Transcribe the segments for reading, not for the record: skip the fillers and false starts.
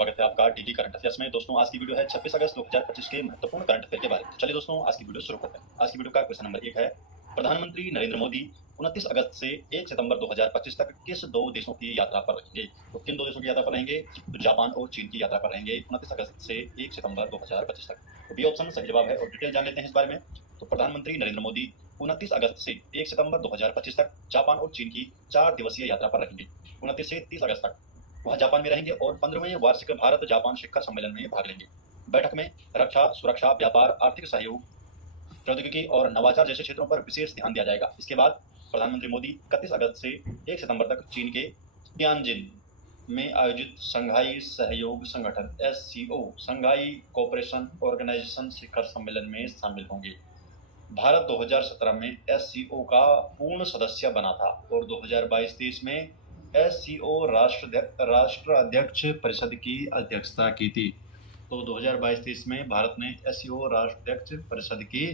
स्वागत है आपका डीडी करंट अफेयर्स में। दोस्तों आज की वीडियो है 26 अगस्त 2025 के महत्वपूर्ण करंट अफेयर के बारे में। चलिए दोस्तों आज की वीडियो शुरू करते हैं। आज की वीडियो का क्वेश्चन नंबर 1 है, प्रधानमंत्री नरेंद्र मोदी 29 अगस्त से 1 सितंबर 2025 तक किस दो देशों की यात्रा पर रहेंगे? तो किन दो देशों की यात्रा पर रहेंगे? तो जापान और चीन की यात्रा पर रहेंगे 29 अगस्त से 1 सितंबर 2025 तक। तो बी ऑप्शन सही जवाब है और डिटेल जान लेते हैं इस बारे में। तो प्रधानमंत्री नरेंद्र मोदी 29 अगस्त से 1 सितंबर 2025 तक जापान और चीन की 4 दिवसीय यात्रा पर रहेंगे। 29 से 30 अगस्त तक वह जापान में रहेंगे और 15वें वार्षिक भारत जापान शिखर सम्मेलन में भाग लेंगे। बैठक में रक्षा, सुरक्षा, व्यापार, आर्थिक सहयोग, प्रौद्योगिकी और नवाचार जैसे क्षेत्रों पर विशेष ध्यान दिया जाएगा। इसके बाद प्रधानमंत्री मोदी 31 अगस्त से 1 सितंबर तक चीन के तियानजिन में आयोजित शंघाई सहयोग संगठन SCO शंघाई कोऑपरेशन ऑर्गेनाइजेशन शिखर सम्मेलन में शामिल होंगे। भारत 2017 में SCO का पूर्ण सदस्य बना था और 2022-23 में SCO राष्ट्र अध्यक्ष परिषद की अध्यक्षता की थी। तो 2022-23 में भारत ने SCO राष्ट्र अध्यक्ष परिषद की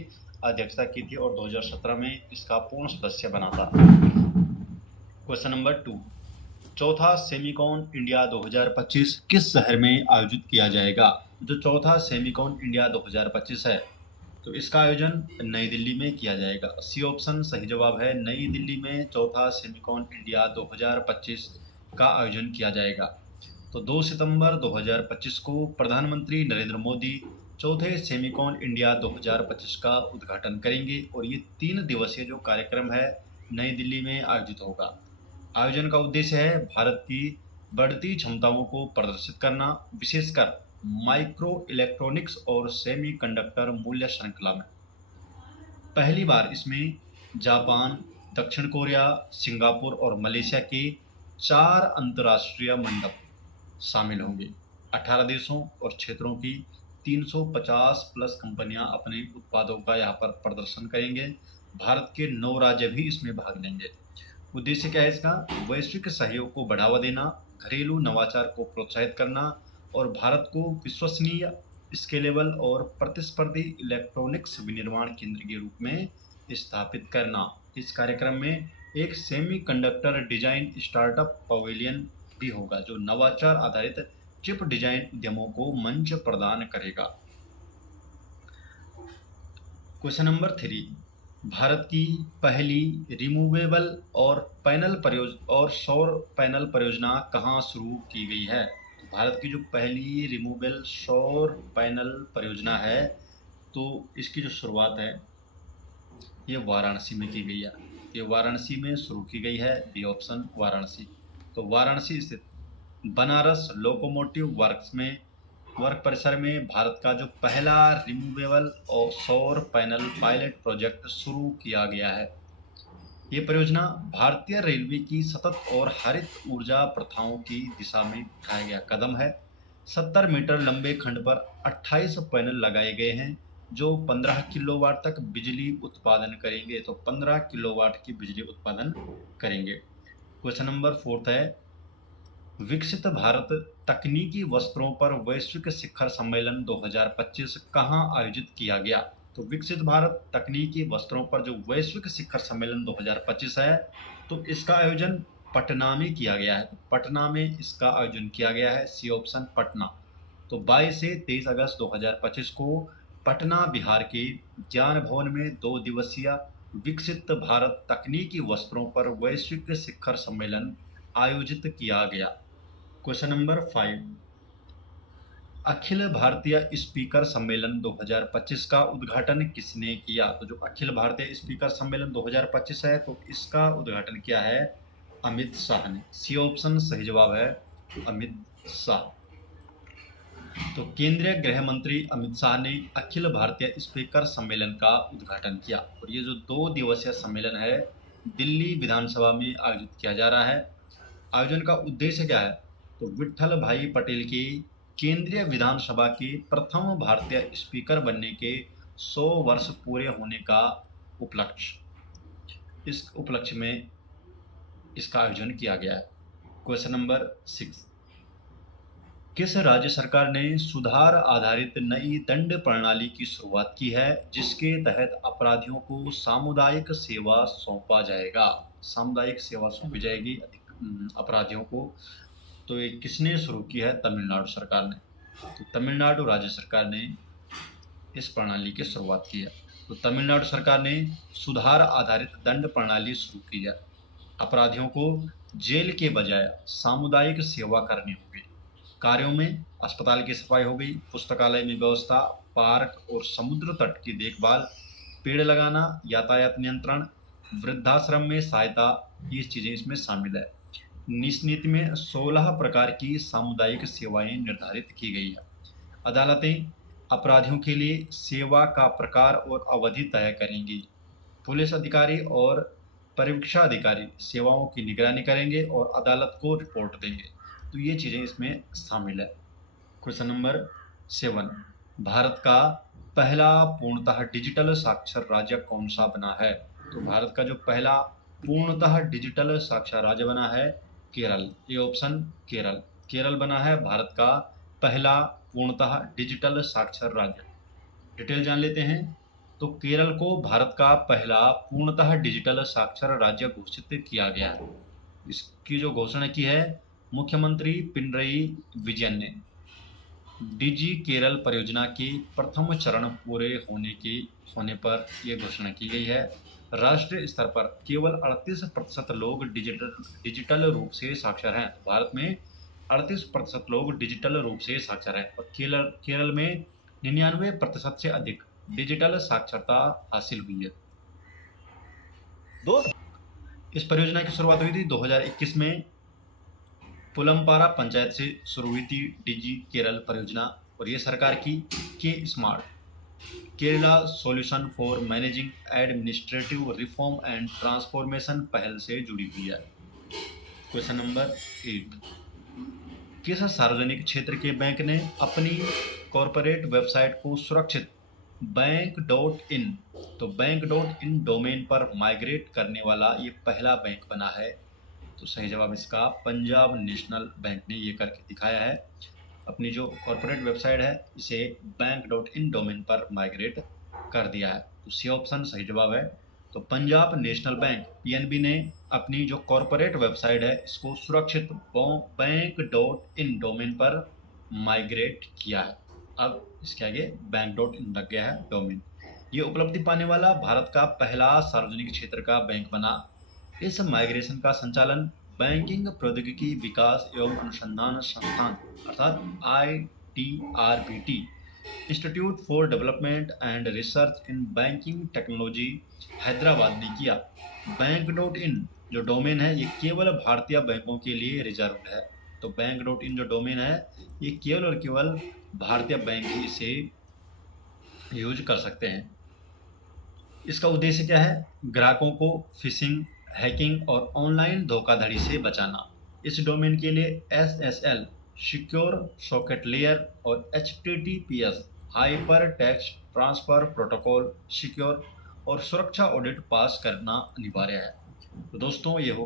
अध्यक्षता की थी और 2017 में इसका पूर्ण सदस्य बना था। क्वेश्चन नंबर 2, चौथा सेमिकॉन इंडिया 2025 किस शहर में आयोजित किया जाएगा? जो चौथा सेमिकॉन इंडिया 2025 है तो इसका आयोजन नई दिल्ली में किया जाएगा। सी ऑप्शन सही जवाब है, नई दिल्ली में चौथा सेमिकॉन इंडिया 2025 का आयोजन किया जाएगा। तो 2 सितंबर 2025 को प्रधानमंत्री नरेंद्र मोदी चौथे सेमिकॉन इंडिया 2025 का उद्घाटन करेंगे और ये 3 दिवसीय जो कार्यक्रम है नई दिल्ली में आयोजित होगा। आयोजन का उद्देश्य है भारत की बढ़ती क्षमताओं को प्रदर्शित करना, विशेषकर माइक्रो इलेक्ट्रॉनिक्स और सेमीकंडक्टर मूल्य श्रृंखला में। पहली बार इसमें जापान, दक्षिण कोरिया, सिंगापुर और मलेशिया के 4 अंतर्राष्ट्रीय मंडप शामिल होंगे। 18 देशों और क्षेत्रों की 350 प्लस कंपनियां अपने उत्पादों का यहाँ पर प्रदर्शन करेंगे। भारत के 9 राज्य भी इसमें भाग लेंगे। उद्देश्य क्या है इसका? वैश्विक सहयोग को बढ़ावा देना, घरेलू नवाचार को प्रोत्साहित करना और भारत को विश्वसनीय, स्केलेबल और प्रतिस्पर्धी इलेक्ट्रॉनिक्स विनिर्माण केंद्र के रूप में स्थापित करना। इस कार्यक्रम में एक सेमीकंडक्टर डिजाइन स्टार्टअप पवेलियन भी होगा जो नवाचार आधारित चिप डिजाइन उद्यमों को मंच प्रदान करेगा। क्वेश्चन नंबर 3, भारत की पहली रिमूवेबल और सौर पैनल परियोजना कहाँ शुरू की गई है? भारत की जो पहली रिमूवेबल सौर पैनल परियोजना है तो इसकी जो शुरुआत है ये वाराणसी में की गई है। ये वाराणसी में शुरू की गई है, बी ऑप्शन वाराणसी। तो वाराणसी स्थित बनारस लोकोमोटिव वर्क परिसर में भारत का जो पहला रिमूवेबल और सौर पैनल पायलट प्रोजेक्ट शुरू किया गया है। ये परियोजना भारतीय रेलवे की सतत और हरित ऊर्जा प्रथाओं की दिशा में उठाया गया कदम है। 70 मीटर लंबे खंड पर 28 पैनल लगाए गए हैं जो 15 किलोवाट तक बिजली उत्पादन करेंगे। तो 15 किलोवाट की बिजली उत्पादन करेंगे। क्वेश्चन नंबर 4 है, विकसित भारत तकनीकी वस्त्रों पर वैश्विक शिखर सम्मेलन 2025 कहाँ आयोजित किया गया? तो विकसित भारत तकनीकी वस्त्रों पर जो वैश्विक शिखर सम्मेलन 2025 है तो इसका आयोजन पटना में किया गया है। तो पटना में इसका आयोजन किया गया है, सी ऑप्शन पटना। तो 22 से 23 अगस्त 2025 को पटना बिहार के ज्ञान भवन में 2 दिवसीय विकसित भारत तकनीकी वस्त्रों पर वैश्विक शिखर सम्मेलन आयोजित किया गया। Question number 5, Akhil Bharatiya speaker सम्मेलन 2025 का उद्घाटन किसने किया? तो जो अखिल भारतीय स्पीकर सम्मेलन 2025 है तो इसका उद्घाटन किया है अमित शाह ने। सी ऑप्शन सही जवाब है, अमित शाह। तो केंद्रीय गृह मंत्री अमित शाह ने अखिल भारतीय स्पीकर सम्मेलन का उद्घाटन किया और ये जो 2 दिवसीय सम्मेलन है दिल्ली विधानसभा में आयोजित किया जा रहा है। आयोजन का उद्देश्य क्या है? तो विट्ठल भाई पटेल के केंद्रीय विधानसभा के प्रथम भारतीय स्पीकर बनने के 100 वर्ष पूरे होने का इस उपलक्ष्य में इसका आयोजन किया गया है। क्वेश्चन नंबर 6, किस राज्य सरकार ने सुधार आधारित नई दंड प्रणाली की शुरुआत की है जिसके तहत अपराधियों को सामुदायिक सेवा सौंपा जाएगा? सामुदायिक सेवा सौंपी जाएगी अपराधियों को। तो ये किसने शुरू की है? तमिलनाडु सरकार ने। तो तमिलनाडु राज्य सरकार ने इस प्रणाली की शुरुआत की है। तो तमिलनाडु सरकार ने सुधार आधारित दंड प्रणाली शुरू की है। अपराधियों को जेल के बजाय सामुदायिक सेवा करनी होगी। कार्यों में अस्पताल की सफाई हो गई, पुस्तकालय में व्यवस्था, पार्क और समुद्र तट की देखभाल, पेड़ लगाना, यातायात नियंत्रण, वृद्धाश्रम में सहायता, ये चीजें इसमें शामिल है। इस नीति में 16 प्रकार की सामुदायिक सेवाएं निर्धारित की गई है। अदालतें अपराधियों के लिए सेवा का प्रकार और अवधि तय करेंगी। पुलिस अधिकारी और परीक्षा अधिकारी सेवाओं की निगरानी करेंगे और अदालत को रिपोर्ट देंगे। तो ये चीजें इसमें शामिल है। क्वेश्चन नंबर 7, भारत का पहला पूर्णतः डिजिटल साक्षर राज्य कौन सा बना है? तो भारत का जो पहला पूर्णतः डिजिटल साक्षर राज्य बना है केरल। ये ऑप्शन केरल, केरल बना है भारत का पहला पूर्णतः डिजिटल साक्षर राज्य। डिटेल जान लेते हैं। तो केरल को भारत का पहला पूर्णतः डिजिटल साक्षर राज्य घोषित किया गया है। इसकी जो घोषणा की है मुख्यमंत्री पिनरई विजयन ने। डिजी केरल परियोजना के प्रथम चरण पूरे होने पर यह घोषणा की गई है। राष्ट्रीय स्तर पर केवल 38% लोग डिजिटल रूप से साक्षर हैं। भारत में 38% लोग डिजिटल रूप से साक्षर हैं और केरल में 99% से अधिक डिजिटल साक्षरता हासिल हुई है। इस परियोजना की शुरुआत हुई थी 2021 में। पुलमपारा पंचायत से शुरू हुई थी डिजी केरल परियोजना और ये सरकार की के smart Kerala solution for managing administrative reform and transformation पहल से जुड़ी हुई है। क्वेश्चन नंबर 8, किस सार्वजनिक क्षेत्र के बैंक ने अपनी कॉरपोरेट वेबसाइट को सुरक्षित बैंक.in तो बैंक.in डोमेन पर माइग्रेट करने वाला ये पहला बैंक बना है? तो सही जवाब इसका पंजाब नेशनल बैंक ने ये करके दिखाया है। अपनी जो कॉर्पोरेट वेबसाइट है इसे बैंक.in डोमेन पर माइग्रेट कर दिया है। तो सी ऑप्शन सही जवाब है। तो पंजाब नेशनल बैंक पीएनबी ने अपनी जो कॉर्पोरेट वेबसाइट है इसको सुरक्षित बैंक.in डोमेन पर माइग्रेट किया है। अब इसके आगे बैंक.in लग गया है डोमेन। ये उपलब्धि पाने वाला भारत का पहला सार्वजनिक क्षेत्र का बैंक बना। इस माइग्रेशन का संचालन बैंकिंग प्रौद्योगिकी विकास एवं अनुसंधान संस्थान अर्थात ITRBT institute for development and research in banking technology Hyderabad ने किया। बैंक.in जो डोमेन है ये केवल भारतीय बैंकों के लिए रिजर्व है। तो बैंक.in जो डोमेन है ये केवल और केवल भारतीय बैंक ही इसे यूज कर सकते हैं। इसका उद्देश्य क्या है? ग्राहकों को फिशिंग, हैकिंग और ऑनलाइन धोखाधड़ी से बचाना। इस डोमेन के लिए SSL सिक्योर सॉकेट लेयर और HTTPS hyper text transfer protocol secure और सुरक्षा ऑडिट पास करना अनिवार्य है। तो दोस्तों ये हो गया